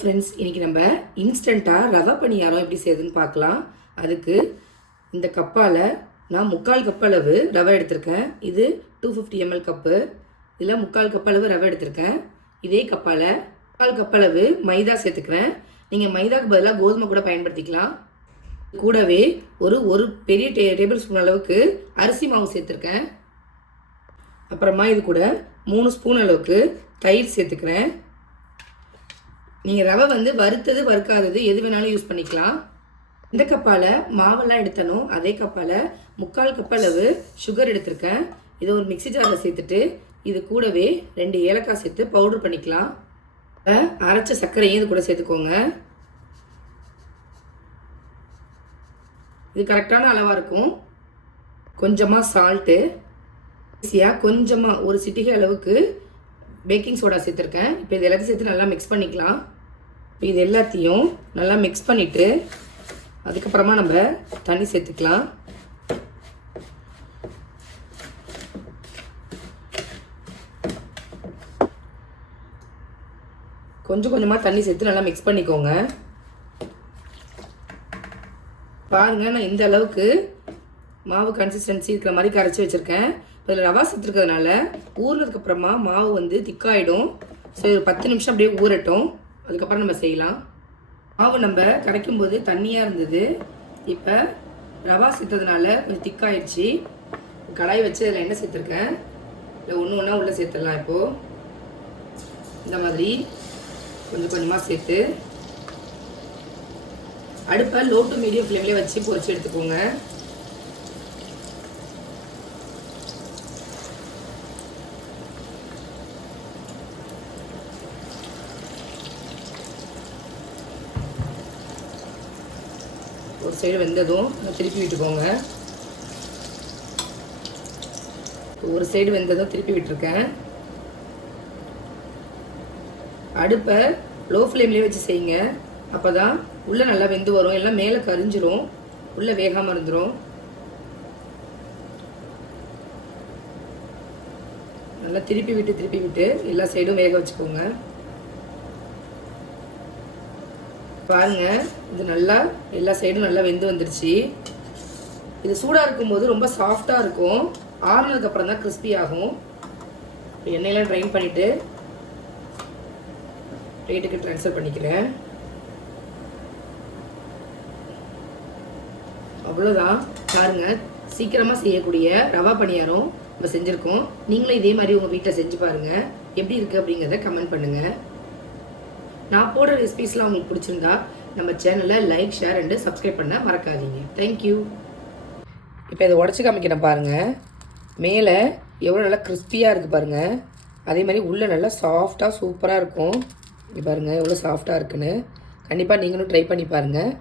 Friends, இன்றைக்கி நம்ம இன்ஸ்டண்ட்டாக ரவை பணியாரம் எப்படி செய்யுதுன்னு பார்க்கலாம். அதுக்கு இந்த கப்பால் நான் 3/4 கப் அளவு ரவை எடுத்திருக்கேன். இது 250 ml கப்பு. இதில் 3/4 கப் அளவு ரவை எடுத்திருக்கேன். இதே கப்பால் 3/4 கப் அளவு மைதா சேர்த்துக்கிறேன். நீங்கள் மைதாவுக்கு பதிலாக கோதுமை கூட பயன்படுத்திக்கலாம். கூடவே ஒரு பெரிய டேபிள் ஸ்பூன் அளவுக்கு அரிசி மாவு சேர்த்துருக்கேன். அப்புறமா இது கூட 3 ஸ்பூன் அளவுக்கு தயிர் சேர்த்துக்கிறேன். நீங்கள் ரவை வந்து வறுத்தது வறுக்காதது எது வேணாலும் யூஸ் பண்ணிக்கலாம். இந்த கப்பால் மாவெல்லாம் எடுத்தனும் அதே கப்பால் 3/4 கப் அளவு சுகர் எடுத்திருக்கேன். இதை ஒரு மிக்சி ஜாரில் சேர்த்துட்டு இது கூடவே 2 ஏலக்காய் சேர்த்து பவுடர் பண்ணிக்கலாம். அரைச்ச சர்க்கரையும் இது கூட சேர்த்துக்கோங்க. இது கரெக்டான அளவாக இருக்கும். கொஞ்சமாக சால்ட்டு, கொஞ்சமாக ஒரு சிட்டிகை அளவுக்கு பேக்கிங் சோடா சேர்த்துருக்கேன். இப்போ இது எல்லாத்தையும் சேர்த்து நல்லா மிக்ஸ் பண்ணிக்கலாம். இப்போ இது எல்லாத்தையும் நல்லா மிக்ஸ் பண்ணிவிட்டு அதுக்கப்புறமா நம்ம தண்ணி சேர்த்துக்கலாம். கொஞ்சம் கொஞ்சமாக தண்ணி சேர்த்து நல்லா மிக்ஸ் பண்ணிக்கோங்க. பாருங்கள், நான் இந்த அளவுக்கு மாவு கன்சிஸ்டன்சி இருக்கிற மாதிரி கரைச்சி வச்சுருக்கேன். இதில் ரவா சேர்த்துருக்கிறதுனால ஊறினதுக்கப்புறமா மாவு வந்து திக்காயிடும். ஸோ ஒரு 10 நிமிஷம் அப்படியே ஊறட்டும். அதுக்கப்புறம் நம்ம செய்யலாம். மாவு நம்ம கரைக்கும் போது தண்ணியாக இருந்தது. இப்போ ரவா சேர்த்ததுனால கொஞ்சம் திக்காயிடுச்சு. கடாய் வச்சு அதில் எண்ணெய் சேர்த்துருக்கேன். இல்லை ஒன்றா உள்ளே சேர்த்துடலாம். இப்போது இந்த மாதிரி கொஞ்சம் கொஞ்சமாக சேர்த்து அடுப்பை லோ டு மீடியம் ஃப்ளேம்லேயே வச்சு பொரிச்சு எடுத்துக்கோங்க. ஒரு சைடு வெந்ததும் திருப்பி விட்டுக்கோங்க. ஒரு சைடு வெந்ததும் திருப்பி விட்டுருக்கேன். அடுப்பை லோ ஃப்ளேம்லேயே வச்சு செய்யுங்க. அப்போ தான் உள்ளே நல்லா வெந்து வரும். எல்லாம் மேலே கரிஞ்சிரும், உள்ளே வேகாமல் இருந்துடும். நல்லா திருப்பி விட்டு எல்லா சைடும் வேக வச்சுக்கோங்க. பாருங்கள், இது நல்லா எல்லா சைடும் நல்லா வெந்து வந்துடுச்சு. இது சூடாக இருக்கும்போது ரொம்ப சாஃப்டாக இருக்கும். ஆறுனதுக்கப்புறம் தான் கிறிஸ்பி ஆகும். எண்ணெயெல்லாம் ட்ரைன் பண்ணிவிட்டு பிளேட்டுக்கு ட்ரான்ஸ்ஃபர் பண்ணிக்கிறேன். அவ்வளோதான். பாருங்கள், சீக்கிரமாக செய்யக்கூடிய ரவா பணியாரம் நம்ம செஞ்சுருக்கோம். நீங்களும் இதே மாதிரி உங்கள் வீட்டில் செஞ்சு பாருங்கள். எப்படி இருக்குது அப்படிங்கிறத கமெண்ட் பண்ணுங்கள். நான் போடுற ரெசிபீஸ்லாம் உங்களுக்கு பிடிச்சிருந்தா நம்ம சேனலை லைக், ஷேர் அண்டு சப்ஸ்கிரைப் பண்ண மறக்காதீங்க. தேங்க்யூ. இப்போ இதை உடச்சி காமிக்கிறேன் பாருங்கள். மேலே எவ்வளோ நல்லா கிறிஸ்பியாக இருக்குது பாருங்கள். அதே மாதிரி உள்ளே நல்லா சாஃப்டாக சூப்பராக இருக்கும். இங்கே பாருங்கள் எவ்வளோ சாஃப்டாக இருக்குன்னு. கண்டிப்பாக நீங்களும் ட்ரை பண்ணி பாருங்கள்.